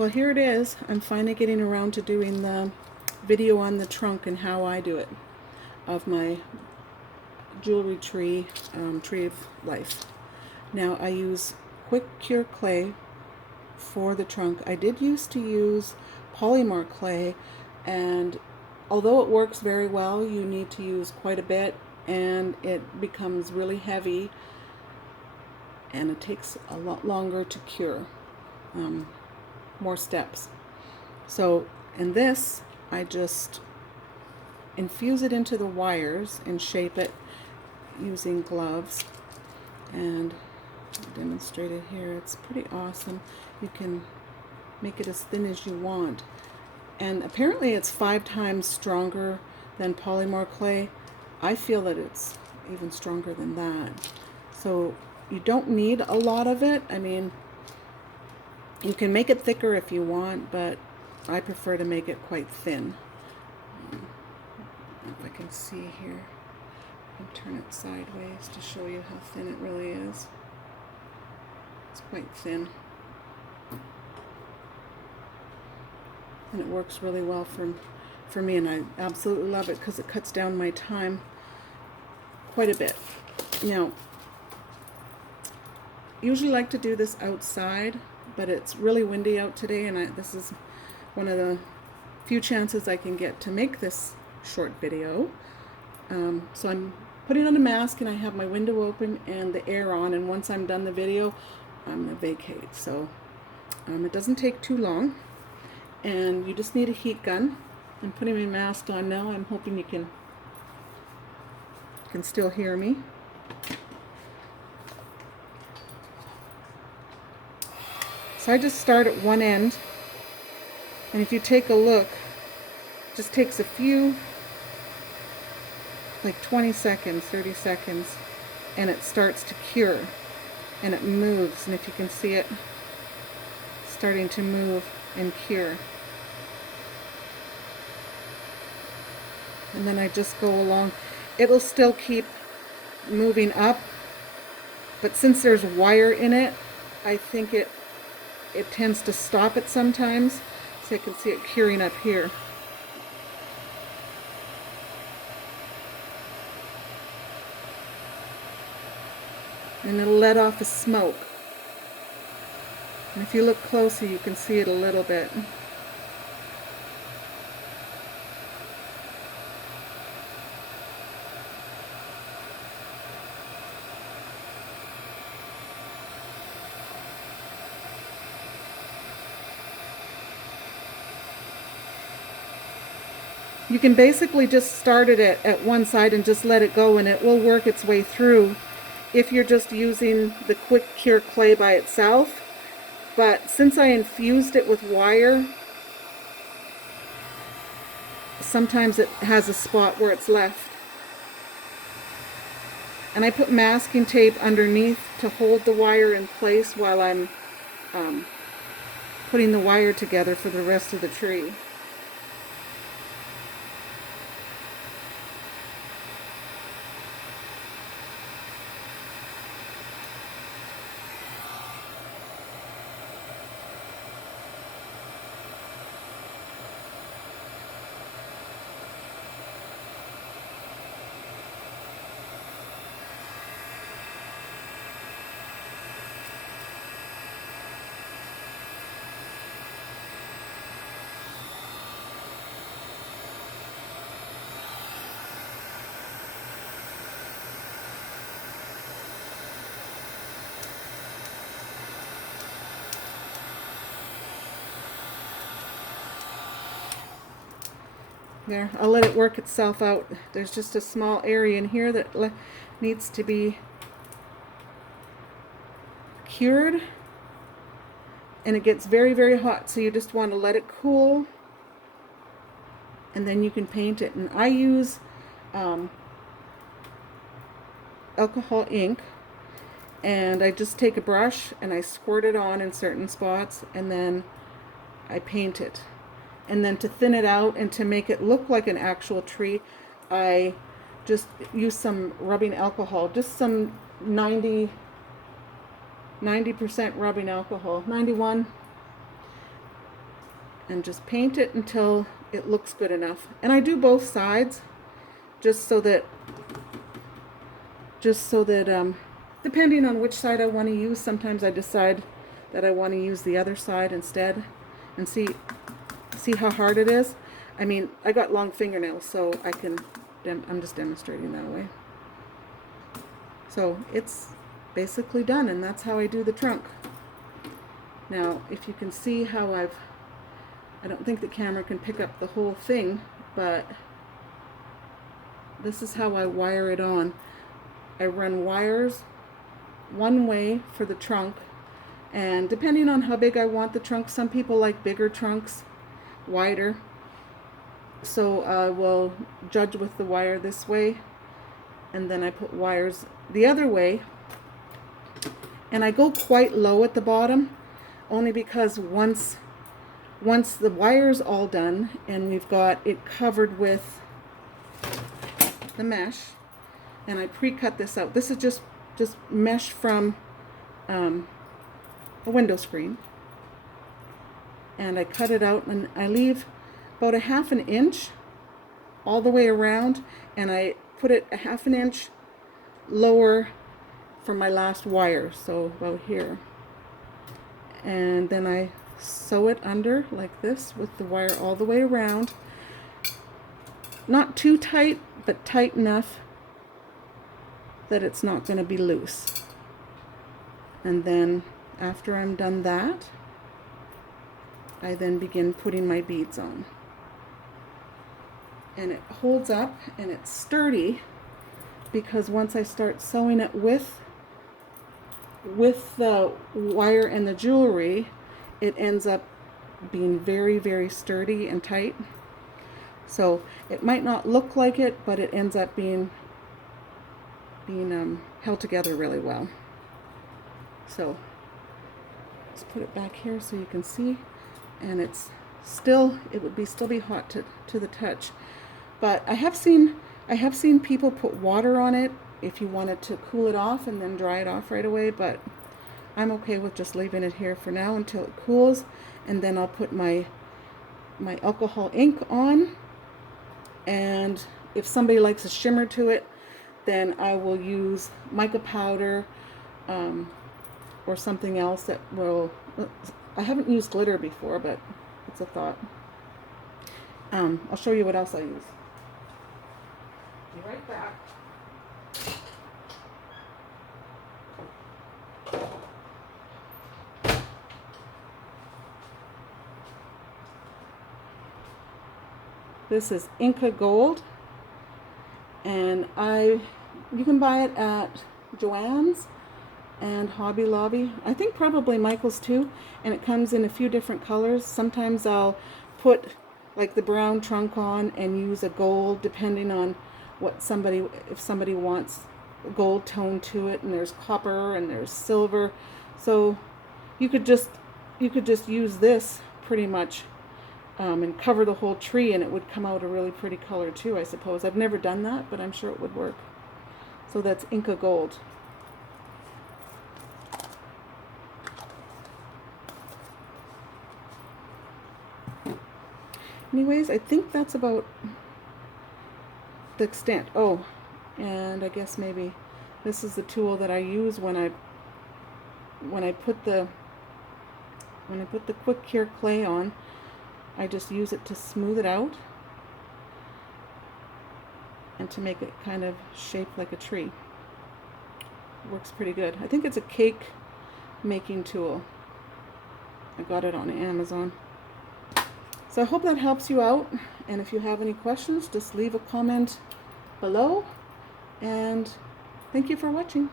Well, here it is. I'm finally getting around to doing the video on the trunk and how I do it of my jewelry tree, tree of life. Now I use quick cure clay for the trunk. I did used to use polymer clay, and although it works very well, you need to use quite a bit and it becomes really heavy and it takes a lot longer to cure. More steps. So in this, I just infuse it into the wires and shape it using gloves, and I'll demonstrate it here. It's pretty awesome. You can make it as thin as you want, and apparently it's 5 times stronger than polymer clay. I feel that it's even stronger than that. So you don't need a lot of it. I mean, you can make it thicker if you want, but I prefer to make it quite thin. If I can see here, I can turn it sideways to show you how thin it really is. It's quite thin. And it works really well for me, and I absolutely love it because it cuts down my time quite a bit. Now, usually like to do this outside, but it's really windy out today, and this is one of the few chances I can get to make this short video. So I'm putting on a mask and I have my window open and the air on, and once I'm done the video, I'm going to vacate. So it doesn't take too long, and you just need a heat gun. I'm putting my mask on now. I'm hoping you can still hear me. So I just start at one end, and if you take a look, it just takes a few, like 20 seconds, 30 seconds, and it starts to cure, and it moves, and if you can see it starting to move and cure. And then I just go along. It'll still keep moving up, but since there's wire in it, I think it tends to stop it sometimes. So you can see it curing up here. And it'll let off a smoke. And if you look closer, you can see it a little bit. You can basically just start it at one side and just let it go, and it will work its way through if you're just using the quick cure clay by itself. But since I infused it with wire, sometimes it has a spot where it's left. And I put masking tape underneath to hold the wire in place while I'm putting the wire together for the rest of the tree. There, I'll let it work itself out. There's just a small area in here that needs to be cured, and it gets very, very hot, so you just want to let it cool, and then you can paint it. And I use alcohol ink, and I just take a brush and I squirt it on in certain spots, and then I paint it. And then to thin it out and to make it look like an actual tree, I just use some rubbing alcohol, just some 90% rubbing alcohol, 91. and just paint it until it looks good enough. And I do both sides just so that depending on which side I want to use, sometimes I decide that I want to use the other side instead. And see how hard it is. I mean, I got long fingernails, so I'm just demonstrating that way. So it's basically done, and that's how I do the trunk. Now, if you can see how I don't think the camera can pick up the whole thing, but this is how I wire it on. I run wires one way for the trunk, and depending on how big I want the trunk, some people like bigger trunks, wider. So I will judge with the wire this way, and then I put wires the other way, and I go quite low at the bottom, only because once the wire's all done and we've got it covered with the mesh, and I pre-cut this out. This is just mesh from a window screen, and I cut it out, and I leave about a ½ an inch all the way around, and I put it a ½ an inch lower for my last wire, so about here. And then I sew it under like this with the wire all the way around. Not too tight, but tight enough that it's not going to be loose. And then after I'm done that, I then begin putting my beads on. And it holds up and it's sturdy, because once I start sewing it with the wire and the jewelry, it ends up being very, very sturdy and tight. So it might not look like it, but it ends up being held together really well. So let's put it back here so you can see, and it would still be hot to the touch. But I have seen people put water on it if you wanted to cool it off and then dry it off right away, but I'm okay with just leaving it here for now until it cools, and then I'll put my alcohol ink on, and if somebody likes a shimmer to it, then I will use mica powder or something else that will. I haven't used glitter before, but it's a thought. I'll show you what else I use. Be right back. This is Inca Gold, and you can buy it at Joann's and Hobby Lobby. I think probably Michael's too, and it comes in a few different colors. Sometimes I'll put like the brown trunk on and use a gold, depending on if somebody wants a gold tone to it, and there's copper and there's silver. So you could just use this pretty much and cover the whole tree, and it would come out a really pretty color too, I suppose. I've never done that, but I'm sure it would work. So that's Inca Gold. Anyways, I think that's about the extent. Oh, and I guess maybe this is the tool that I use when I put the quick cure clay on. I just use it to smooth it out and to make it kind of shaped like a tree. It works pretty good. I think it's a cake making tool. I got it on Amazon. So I hope that helps you out, and if you have any questions, just leave a comment below, and thank you for watching.